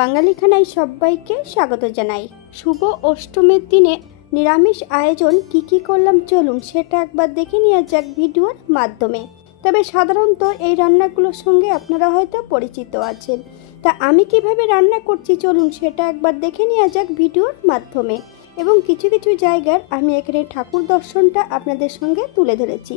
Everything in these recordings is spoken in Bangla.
বাঙালি খানায় সবাইকে স্বাগত জানাই। শুভ অষ্টমীর দিনে নিরামিষ আয়োজন কি করলাম চলুন সেটা একবার দেখে নেওয়া যাক ভিডিওর মাধ্যমে। তবে সাধারণত এই রান্নাগুলোর সঙ্গে আপনারা হয়তো পরিচিত আছেন, তা আমি কিভাবে রান্না করছি চলুন সেটা একবার দেখে নেওয়া যাক ভিডিওর মাধ্যমে। এবং কিছু কিছু জায়গার আমি এখানে ঠাকুর দর্শনটা আপনাদের সঙ্গে তুলে ধরেছি।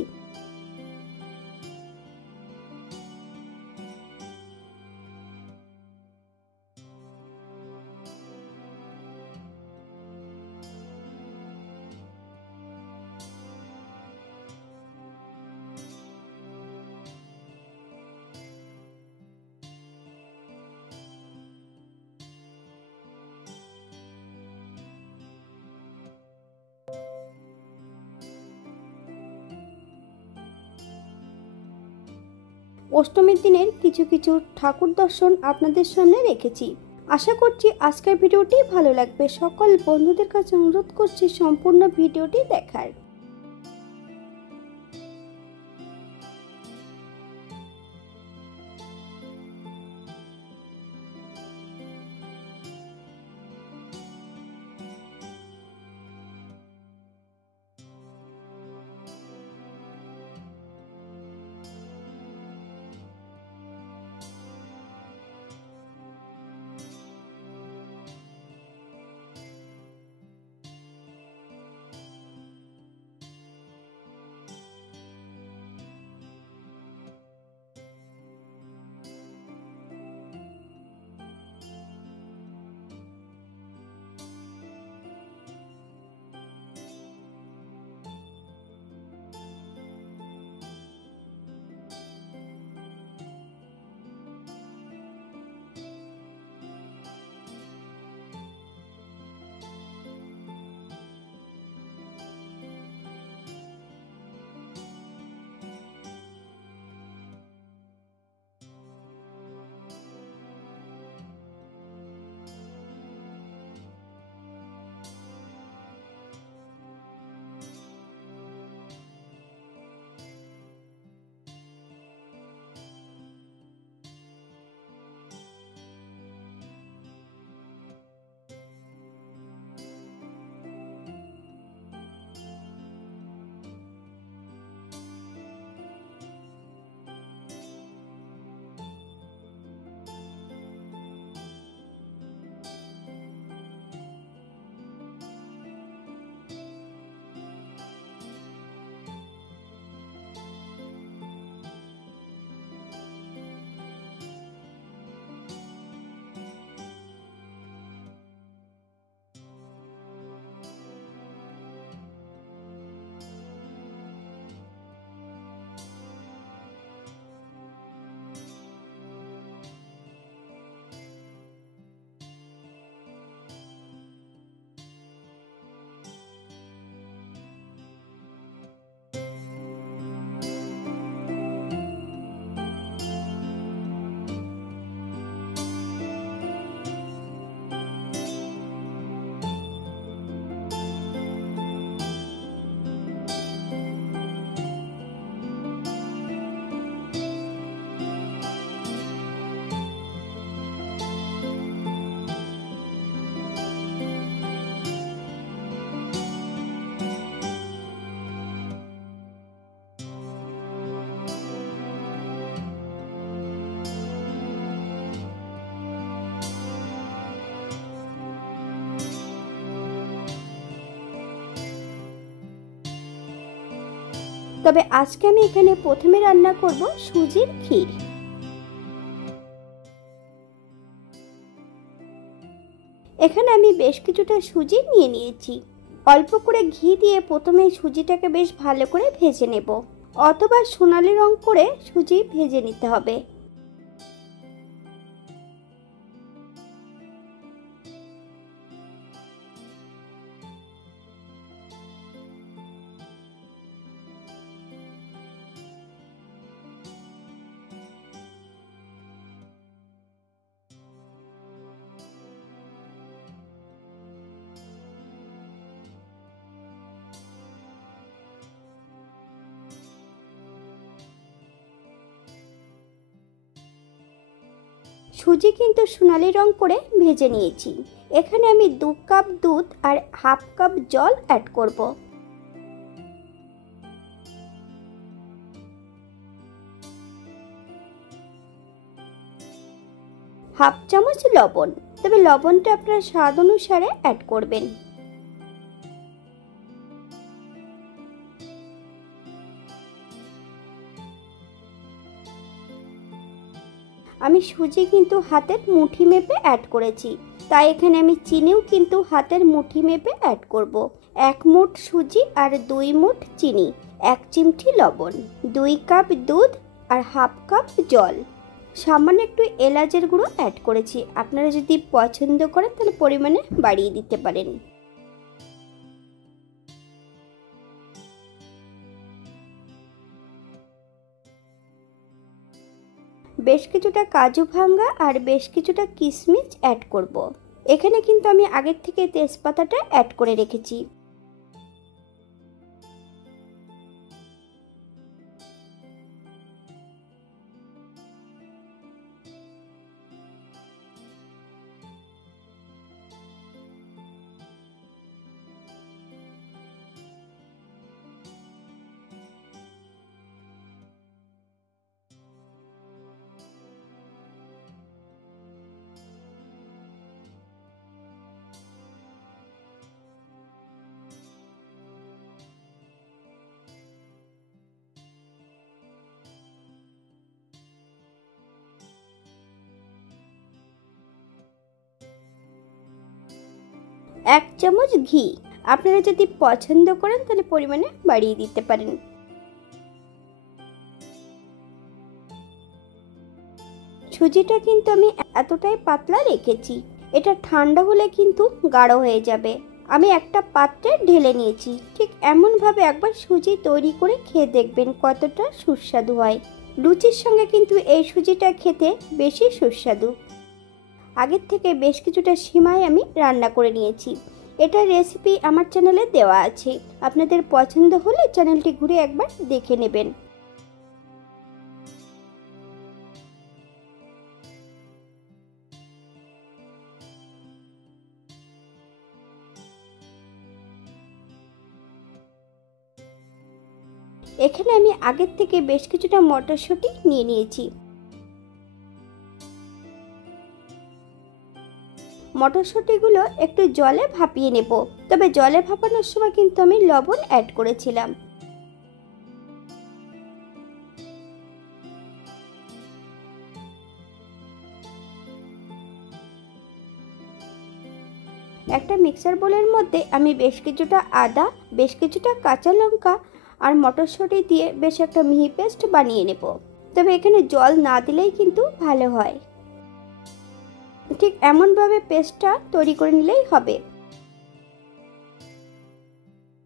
অষ্টমীর দিনের কিছু কিছু ঠাকুর দর্শন আপনাদের সামনে রেখেছি। আশা করছি আজকের ভিডিওটি ভালো লাগবে। সকল বন্ধুদের কাছে অনুরোধ করছি সম্পূর্ণ ভিডিওটি দেখার। তবে আজকে আমি এখানে প্রথমে রান্না করব সুজির ক্ষীর। এখানে আমি বেশ কিছুটা সুজি নিয়ে নিয়েছি। অল্প করে ঘি দিয়ে প্রথমে সুজিটাকে বেশ ভালো করে ভেজে নেব, অথবা সোনালি রং করে সুজি ভেজে নিতে হবে। সুজি কিন্তু সোনালি রং করে ভেজে নিয়েছি। এখানে আমি 2 কাপ দুধ আর হাফ কাপ জল অ্যাড করব। হাফ চামচ লবণ, তবে লবণটা আপনার স্বাদ অনুসারে অ্যাড করবেন। আমি সুজি কিন্তু হাতের মুঠি মেপে অ্যাড করেছি, তাই এখানে আমি চিনিও কিন্তু হাতের মুঠি মেপে অ্যাড করব। 1 মুঠ সুজি আর 2 মুঠ চিনি, 1 চিমটি লবণ, 2 কাপ দুধ আর হাফ কাপ জল। সামান্য একটু এলাচের গুঁড়ো অ্যাড করেছি, আপনারা যদি পছন্দ করেন তাহলে পরিমাণে বাড়িয়ে দিতে পারেন। বেশ কিছুটা কাজু ভাঙ্গা আর বেশ কিছুটা কিশমিশ অ্যাড করব। এখানে কিন্তু আমি আগের থেকে তেজপাতাটা অ্যাড করে রেখেছি। এক চামচ ঘি, আপনারা যদি পছন্দ করেন তাহলে পরিমাণে বাড়িয়ে দিতে পারেন। সুজিটা কিন্তু আমি এতটাই পাতলা রেখেছি, এটা ঠান্ডা হলে কিন্তু গাঢ় হয়ে যাবে। আমি একটা পাত্রে ঢেলে নিয়েছি। ঠিক এমনভাবে একবার সুজি তৈরি করে খেয়ে দেখবেন কতটা সুস্বাদু হয়। লুচির সঙ্গে কিন্তু এই সুজিটা খেতে বেশি সুস্বাদু। আগের থেকে বেশ কিছুটা সিমাই আমি রান্না করে নিয়েছি। এটার রেসিপি আমার চ্যানেলে দেওয়া আছে, আপনাদের পছন্দ হলে চ্যানেলটি ঘুরে একবার দেখে নেবেন। এখানে আমি আগের থেকে বেশ কিছুটা মটরশুঁটি নিয়ে নিয়েছি। মটরশুঁটিগুলো একটু জলে ভাপিয়ে নেব, তবে জলে ভাপানোর সময় কিন্তু আমি লবণ অ্যাড করেছিলাম। একটা মিক্সার বোলের মধ্যে আমি বেশ কিছুটা আদা, বেশ কিছুটা কাঁচা লঙ্কা আর মটরশুঁটি দিয়ে বেশ একটা মিহি পেস্ট বানিয়ে নেব, তবে এখানে জল না দিলেই কিন্তু ভালো হয়। ঠিক এমনভাবে পেস্টটা তৈরি করে নিলেই হবে।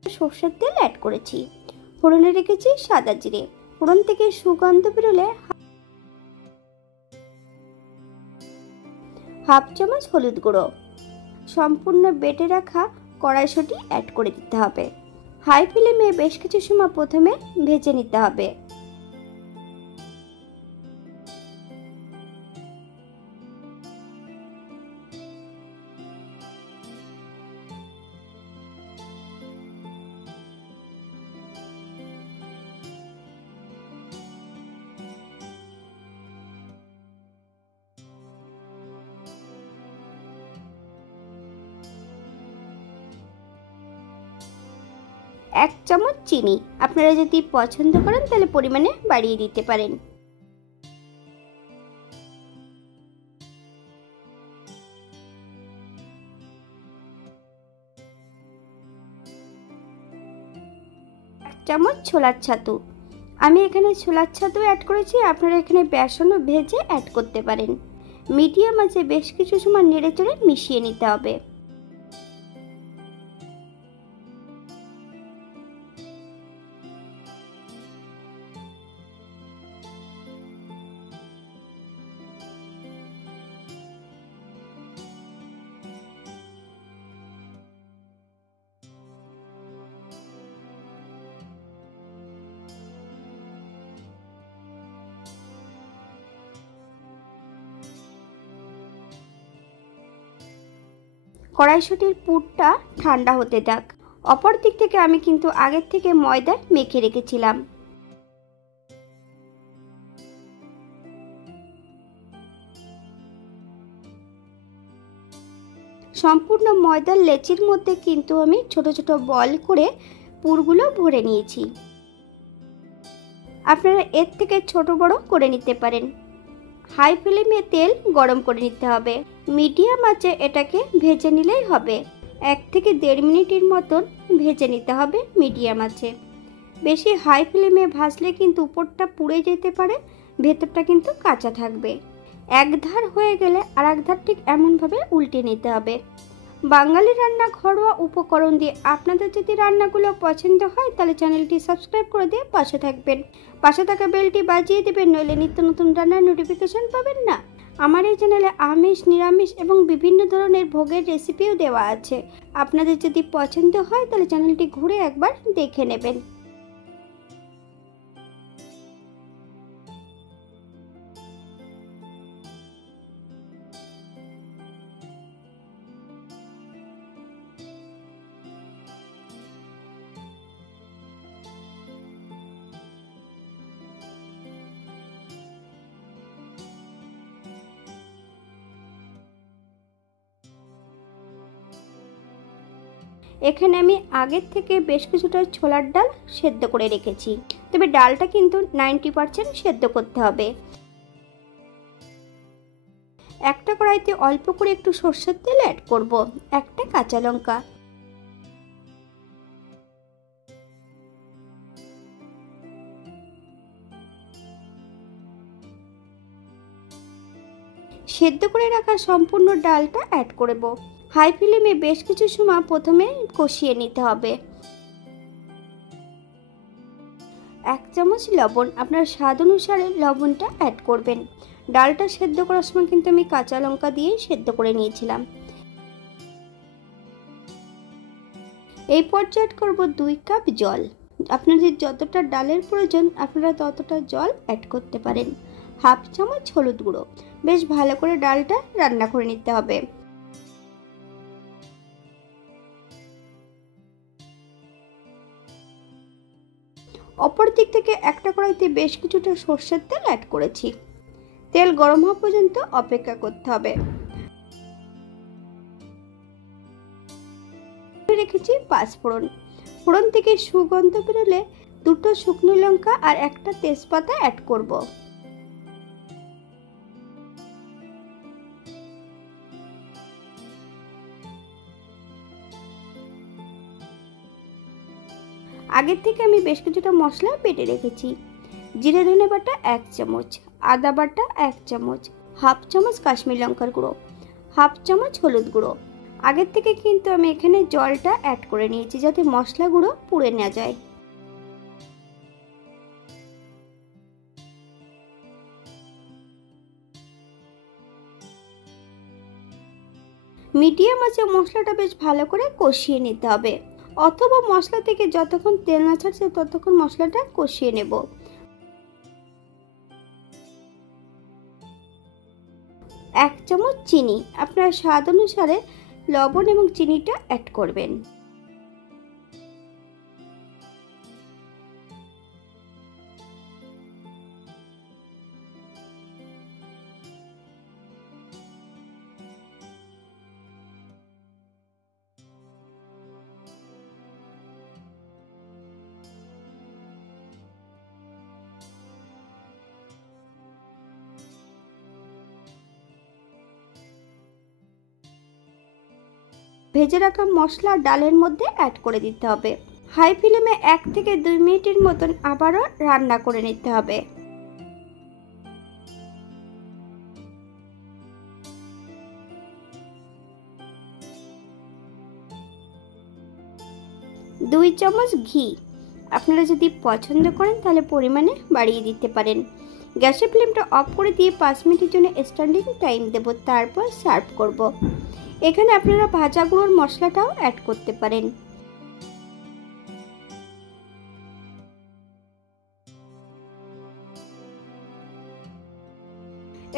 সরষের তেল অ্যাড করেছি, ফোড়নে রেখেছি সাদা জিরে। ফোড়ন থেকে সুগন্ধ বেরোলে হাফ চামচ হলুদ গুঁড়ো, সম্পূর্ণ বেটে রাখা কড়াইশুঁটি অ্যাড করে দিতে হবে। হাই ফ্লেমে বেশ কিছু সময় প্রথমে ভেজে নিতে হবে। এক চামচ চিনি, আপনারা যদি পছন্দ করেন তাহলে পরিমাণে বাড়িয়ে দিতে পারেন। এক চামচ ছোলার ছাতু, আমি এখানে ছোলার ছাতু অ্যাড করেছি, আপনারা এখানে বেসনও ভেজে অ্যাড করতে পারেন। মিডিয়াম আঁচে বেশ কিছু সময় নেড়েচেড়ে মিশিয়ে নিতে হবে। কড়াইশুঁটির পুরটা ঠান্ডা হতে থাক। অপর দিক থেকে আমি কিন্তু আগের থেকে ময়দা মেখে রেখেছিলাম। সম্পূর্ণ ময়দার লেচির মধ্যে কিন্তু আমি ছোট ছোট বল করে পুরগুলো ভরে নিয়েছি। আপনারা এর থেকে ছোট বড় করে নিতে পারেন। হাই ফ্লেমে তেল গরম করে নিতে হবে। মিডিয়াম আঁচে এটাকে ভেজে নিলেই হবে। 1 থেকে 1.5 মিনিটের মতন ভেজে নিতে হবে মিডিয়াম আঁচে। বেশি হাই ফ্লেমে ভাজলে কিন্তু উপরটা পুড়ে যেতে পারে, ভেতরটা কিন্তু কাঁচা থাকবে। এক ধার হয়ে গেলে আর এক ধার ঠিক এমনভাবে উল্টে নিতে হবে। বাঙালি রান্না ঘরোয়া উপকরণ দিয়ে আপনাদের যদি রান্নাগুলো পছন্দ হয় তাহলে চ্যানেলটি সাবস্ক্রাইব করে দিয়ে পাশে থাকবেন। পাশে থাকা বেলটি বাজিয়ে দেবেন, নইলে নিত্য নতুন রান্নার নোটিফিকেশন পাবেন না। আমার এই চ্যানেলে আমিষ, নিরামিষ এবং বিভিন্ন ধরনের ভোগের রেসিপিও দেওয়া আছে। আপনাদের যদি পছন্দ হয় তাহলে চ্যানেলটি ঘুরে একবার দেখে নেবেন। এখানে আমি আগের থেকে বেশ কিছুটা ছোলার ডাল সেদ্ধ করে রেখেছি, তবে ডালটা কিন্তু 90% সেদ্ধ করতে হবে। একটা কড়াইতে অল্প করে একটু সরষের তেল অ্যাড করব, একটা কাঁচা লঙ্কা, সেদ্ধ করে রাখা সম্পূর্ণ ডালটা অ্যাড করব। হাই ফ্লেমে বেশ কিছু সময় প্রথমে কষিয়ে নিতে হবে। 1 চামচ লবণ, আপনার স্বাদ অনুসারে লবণটা অ্যাড করবেন। ডালটা সেদ্ধ করার সময় কিন্তু আমি কাঁচা লঙ্কা দিয়ে সেদ্ধ করে নিয়েছিলাম। এই পর্যায়ে অ্যাড করব 2 কাপ জল। আপনাদের যতটা ডালের প্রয়োজন আপনারা ততটা জল অ্যাড করতে পারেন। 1/2 চামচ হলুদ গুঁড়ো। বেশ ভালো করে ডালটা রান্না করে নিতে হবে। অপর দিক থেকে একটা কড়াইতে বেশ কিছুটা সরষের তেল অ্যাড করেছি। তেল গরম হওয়া পর্যন্ত অপেক্ষা করতে হবে। রেখেছি 5 ফোড়ন। ফোড়ন থেকে সুগন্ধ বেরোলে 2টো শুকনো লঙ্কা আর একটা তেজপাতা অ্যাড করব। আগের থেকে আমি বেশ কিছুটা মশলা বেটে রেখেছি। জিরে ধনে বাটা 1 চামচ, আদা বাটা 1 চামচ, 1/2 চামচ কাশ্মীরি লঙ্কার গুঁড়ো, 1/2 চামচ হলুদ গুঁড়ো। আগের থেকে কিন্তু আমি এখানে জলটা অ্যাড করে নিয়েছি যাতে মশলাগুলো পুড়ে না যায়। মিডিয়াম আঁচে মশলাটা বেশ ভালো করে কষিয়ে নিতে হবে, অথবা মশলা থেকে যতক্ষণ তেল না ছাড়ছে ততক্ষণ মশলাটা কষিয়ে নেব। 1 চামচ চিনি, আপনার স্বাদ অনুসারে লবণ এবং চিনিটা অ্যাড করবেন। ভেজে রাখা মশলা ডালের মধ্যে অ্যাড করে দিতে হবে। হাই ফ্লেমে 1 থেকে 2 মিনিটের মতন আবারও রান্না করে নিতে হবে। দুই চামচ ঘি, আপনারা যদি পছন্দ করেন তাহলে পরিমাণে বাড়িয়ে দিতে পারেন। গ্যাসের ফ্লেমটা অফ করে দিয়ে 5 মিনিটের জন্য স্ট্যান্ডিং টাইম দেব, তারপর সার্ভ করব। এখানে আপনারা ভাজা গুঁড়োর মশলাটাও অ্যাড করতে পারেন।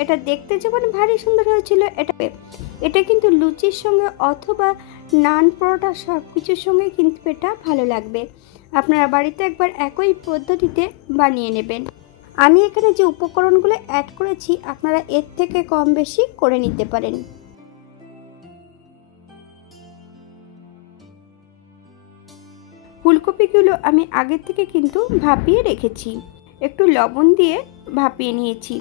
এটা দেখতে যেমন ভারী সুন্দর হয়েছিল, এটা কিন্তু লুচির সঙ্গে অথবা নান, পরোটা সব কিছুর সঙ্গে কিন্তু এটা ভালো লাগবে। আপনারা বাড়িতে একবার একই পদ্ধতিতে বানিয়ে নেবেন। আমি এখানে যে উপকরণগুলো অ্যাড করেছি আপনারা এর থেকে কম বেশি করে নিতে পারেন। ফুলকপিগুলো আমি আগে থেকে কিন্তু ভাপিয়ে রেখেছি, একটু লবণ দিয়ে ভাপিয়ে নিয়েছি।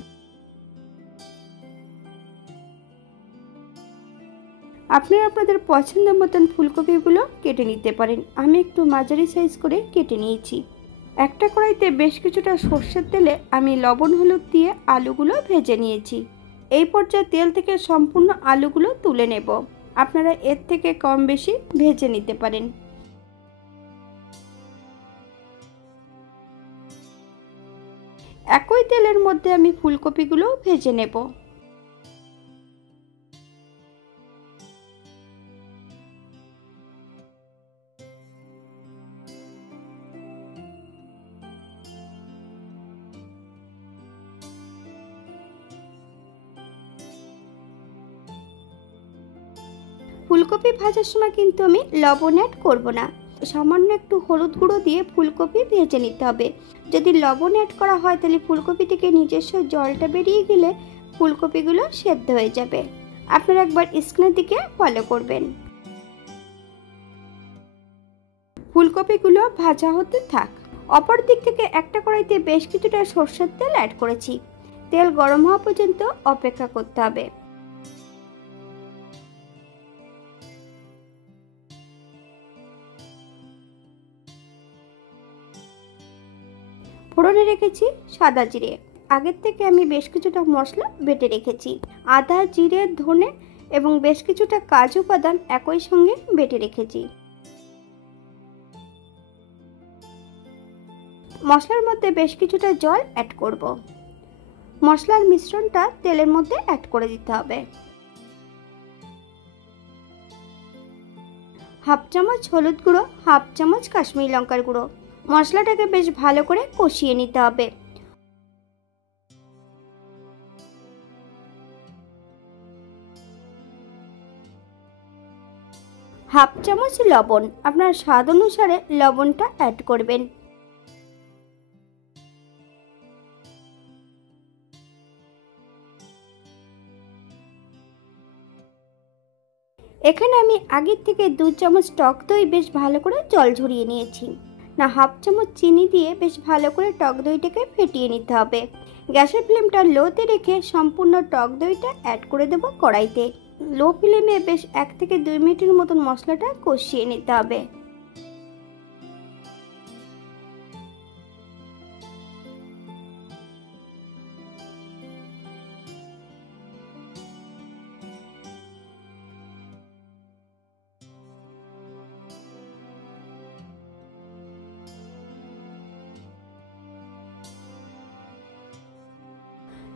আপনারা আপনাদের পছন্দ মতন ফুলকপিগুলো কেটে নিতে পারেন। আমি একটু মাঝারি সাইজ করে কেটে নিয়েছি। একটা কড়াইতে বেশ কিছুটা সর্ষের তেলে আমি লবণ হলুদ দিয়ে আলুগুলো ভেজে নিয়েছি। এই পর্যায়ে তেল থেকে সম্পূর্ণ আলুগুলো তুলে নেব। আপনারা এর থেকে কম বেশি ভেজে নিতে পারেন। একই তেলের মধ্যে আমি ফুলকপিগুলো ভেজে নেব। ফুলকপি ভাজার সময় কিন্তু আমি লবণ অ্যাড করব না, সামান্য একটু হলুদ গুঁড়ো দিয়ে ফুলকপি ভেজে নিতে হবে। যদি লবণ অ্যাড করা হয় তাহলে ফুলকপি থেকে নিজস্ব জলটা বেরিয়ে গেলে ফুলকপিগুলো সেদ্ধ হয়ে যাবে। আপনারা একবার স্ক্রিনের দিকে ফলো করবেন। ফুলকপিগুলো ভাজা হতে থাক। অপর দিক থেকে একটা কড়াইতে বেশ কিছুটা সরষের তেল অ্যাড করেছি। তেল গরম হওয়া পর্যন্ত অপেক্ষা করতে হবে। ফোড়নে রেখেছি সাদা জিরে। আগের থেকে আমি বেশ কিছুটা মশলা বেটে রেখেছি। আদা, জিরে, ধনে এবং বেশ কিছুটা কাজু বাদাম একই সঙ্গে বেটে রেখেছি। মশলার মধ্যে বেশ কিছুটা জল অ্যাড করব। মশলার মিশ্রণটা তেলের মধ্যে অ্যাড করে দিতে হবে। হাফ চামচ হলুদ গুঁড়ো, হাফ চামচ কাশ্মীরি লঙ্কার গুঁড়ো। মশলাটাকে বেশ ভালো করে কষিয়ে নিতে হবে। হাফ চামচ লবণ, আপনার স্বাদ অনুসারে লবণটা অ্যাড করবেন। এখানে আমি আগের থেকে 2 চামচ টক দই বেশ ভালো করে জল ঝরিয়ে নিয়েছি। হাফ চামচ চিনি দিয়ে বেশ ভালো করে টক দইটাকে ফেটিয়ে নিতে হবে। গ্যাসের ফ্লেমটা লোতে রেখে সম্পূর্ণ টক দইটা অ্যাড করে দেব কড়াইতে। লো ফ্লেমে বেশ 1 থেকে 2 মিনিটের মতন মশলাটা কষিয়ে নিতে হবে।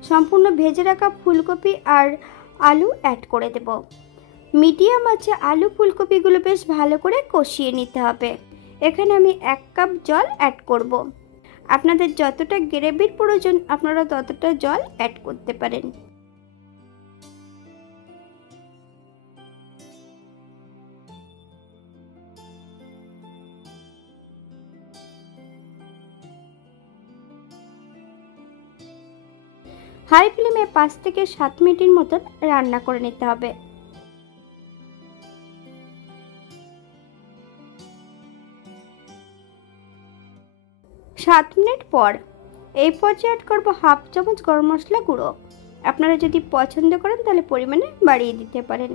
সম্পূর্ণ ভেজে রাখা ফুলকপি আর আলু অ্যাড করে দেব। মিডিয়াম আঁচে আলু ফুলকপিগুলো বেশ ভালো করে কষিয়ে নিতে হবে। এখানে আমি 1 কাপ জল অ্যাড করব। আপনাদের যতটা গ্রেভির প্রয়োজন আপনারা ততটা জল অ্যাড করতে পারেন। হাই ফ্লেমে 5 থেকে 7 মিনিটের মতন রান্না করে নিতে হবে। 7 মিনিট পর এই পর্যায়ে অ্যাড করব হাফ চামচ গরম মশলা গুঁড়ো। আপনারা যদি পছন্দ করেন তাহলে পরিমাণে বাড়িয়ে দিতে পারেন।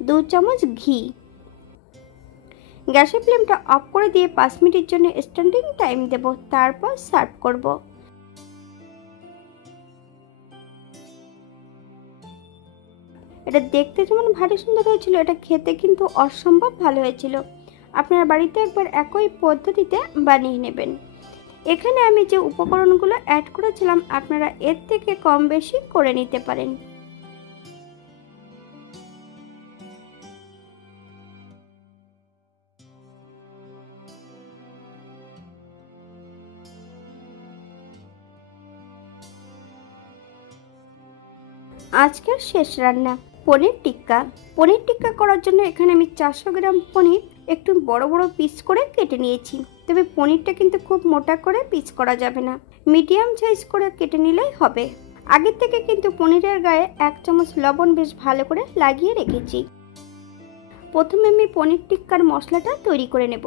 2 চামচ ঘি। গ্যাসের ফ্লেমটা অফ করে দিয়ে 5 মিনিটের জন্য স্ট্যান্ডিং টাইম দেব, তারপর সার্ভ করব। এটা দেখতে যেমন ভারী সুন্দর হয়েছিল, এটা খেতে কিন্তু অসম্ভব ভালো হয়েছিল। আপনারা বাড়িতে একবার একই পদ্ধতিতে বানিয়ে নেবেন। এখানে আমি যে উপকরণগুলো অ্যাড করেছিলাম আপনারা এর থেকে কম বেশি করে নিতে পারেন। আজকের শেষ রান্না পনির টিক্কা। পনির টিক্কা করার জন্য এখানে আমি 400 গ্রাম পনির একটু বড় বড় পিস করে কেটে নিয়েছি। তবে পনিরটা কিন্তু খুব মোটা করে পিস করা যাবে না, মিডিয়াম সাইজ করে কেটে নিলেই হবে। আগের থেকে কিন্তু পনিরের গায়ে 1 চামচ লবণ বেশ ভালো করে লাগিয়ে রেখেছি। প্রথমে আমি পনির টিক্কার মশলাটা তৈরি করে নেব।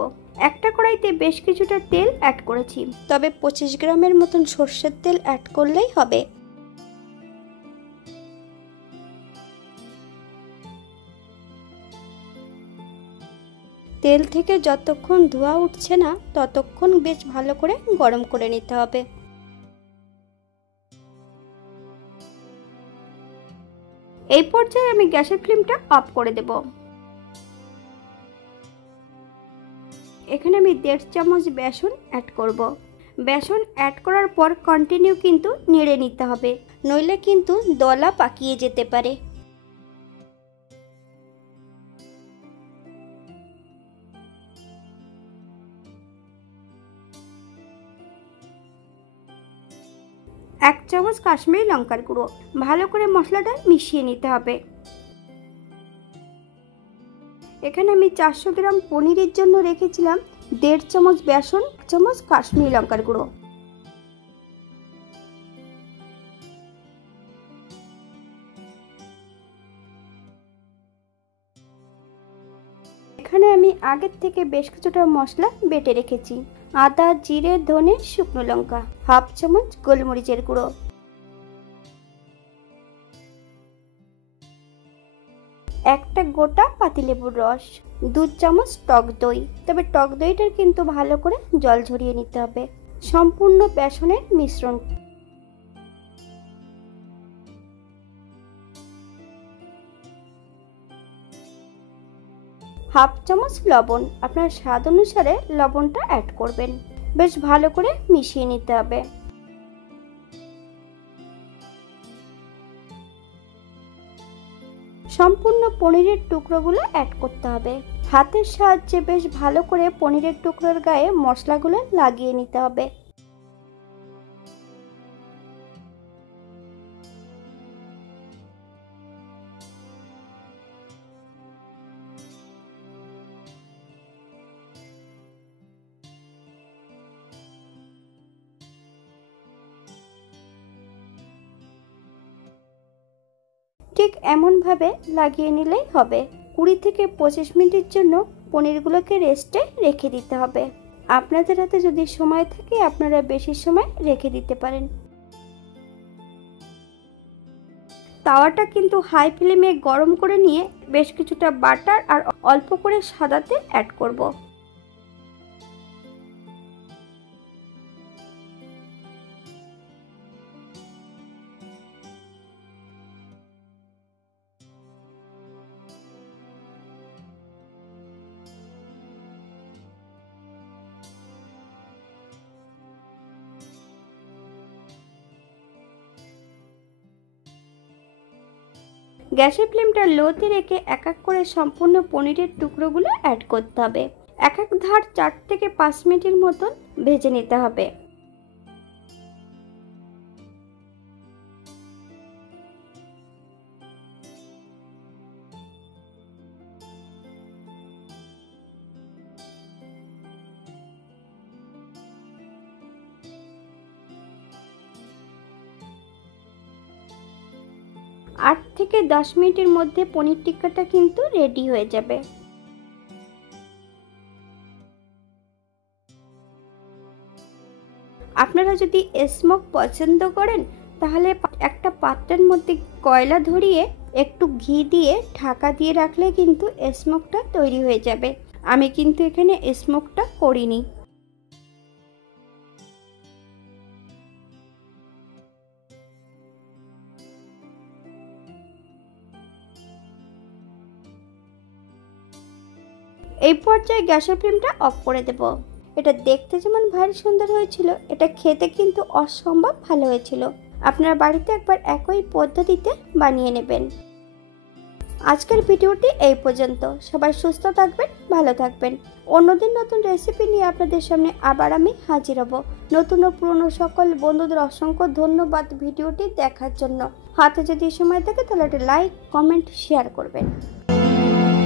একটা কড়াইতে বেশ কিছুটা তেল অ্যাড করেছি, তবে 25 গ্রামের মতন সর্ষের তেল অ্যাড করলেই হবে। তেল থেকে যতক্ষণ ধোঁয়া উঠছে না ততক্ষণ বেশ ভালো করে গরম করে নিতে হবে। এই পর্যায়ে আমি গ্যাসের ফ্লেমটা অফ করে দেব। এখানে আমি 1.5 চামচ বেসন অ্যাড করব। বেসন অ্যাড করার পর কন্টিনিউ কিন্তু নেড়ে নিতে হবে, নইলে কিন্তু দলা পাকিয়ে যেতে পারে। এক চামচ কাশ্মীরি লঙ্কার গুঁড়ো, ভালো করে মশলাটা মিশিয়ে নিতে হবে। এখানে আমি 400 গ্রাম পনিরের জন্য রেখেছিলাম 1.5 চামচ বেসন, 1 চামচ কাশ্মীরি লঙ্কার গুঁড়ো। এখানে আমি আগের থেকে বেশ কিছুটা মশলা বেটে রেখেছি। আদা, জিরে, ধনে, শুকনো লঙ্কা, 1/2 চামচ গোলমরিচের গুঁড়ো, একটা গোটা পাতিলেবুর রস, 2 চামচ টক দই। তবে টক দইটার কিন্তু ভালো করে জল ঝরিয়ে নিতে হবে। সম্পূর্ণ বেসনের মিশ্রণ, 1/2 চামচ লবণ, আপনার স্বাদ অনুসারে লবণটা অ্যাড করবেন। বেশ ভালো করে মিশিয়ে নিতে হবে। সম্পূর্ণ পনিরের টুকরোগুলো অ্যাড করতে হবে। হাতের সাহায্যে বেশ ভালো করে পনিরের টুকরোর গায়ে মশলাগুলো লাগিয়ে নিতে হবে। ঠিক এমনভাবে লাগিয়ে নিলেই হবে। 20 থেকে 25 মিনিটের জন্য পনিরগুলোকে রেস্টে রেখে দিতে হবে। আপনাদের হাতে যদি সময় থাকে আপনারা বেশি সময় রেখে দিতে পারেন। তাওয়াটা কিন্তু হাই ফ্লেমে গরম করে নিয়ে বেশ কিছুটা বাটার আর অল্প করে সাদা তেল অ্যাড করব। গ্যাসের ফ্লেমটা লোতে রেখে এক এক করে সম্পূর্ণ পনিরের টুকরোগুলো অ্যাড করতে হবে। এক এক ধার 4 থেকে 5 মিনিটের মতন ভেজে নিতে হবে। আট থেকে 10 মিনিটের মধ্যে পনির টিক্কাটা কিন্তু রেডি হয়ে যাবে। আপনারা যদি স্মোক পছন্দ করেন তাহলে একটা পাত্রের মধ্যে কয়লা ধরিয়ে একটু ঘি দিয়ে ঢাকা দিয়ে রাখলে কিন্তু স্মোকটা তৈরি হয়ে যাবে। আমি কিন্তু এখানে স্মোকটা করিনি। এই পর্যায়ে গ্যাসের ফ্লেমটা অফ করে দেব। এটা দেখতে যেমন ভারী সুন্দর হয়েছিল, এটা খেতে কিন্তু অসম্ভব ভালো হয়েছিল। আপনারা বাড়িতে একবার একই পদ্ধতিতে বানিয়ে নেবেন। আজকের ভিডিওটি এই পর্যন্ত। সবাই সুস্থ থাকবেন, ভালো থাকবেন। অন্যদিন নতুন রেসিপি নিয়ে আপনাদের সামনে আবার আমি হাজির হব। নতুন ও পুরনো সকল বন্ধুদের অসংখ্য ধন্যবাদ ভিডিওটি দেখার জন্য। হাতে যদি সময় থাকে তাহলে একটা লাইক, কমেন্ট, শেয়ার করবেন।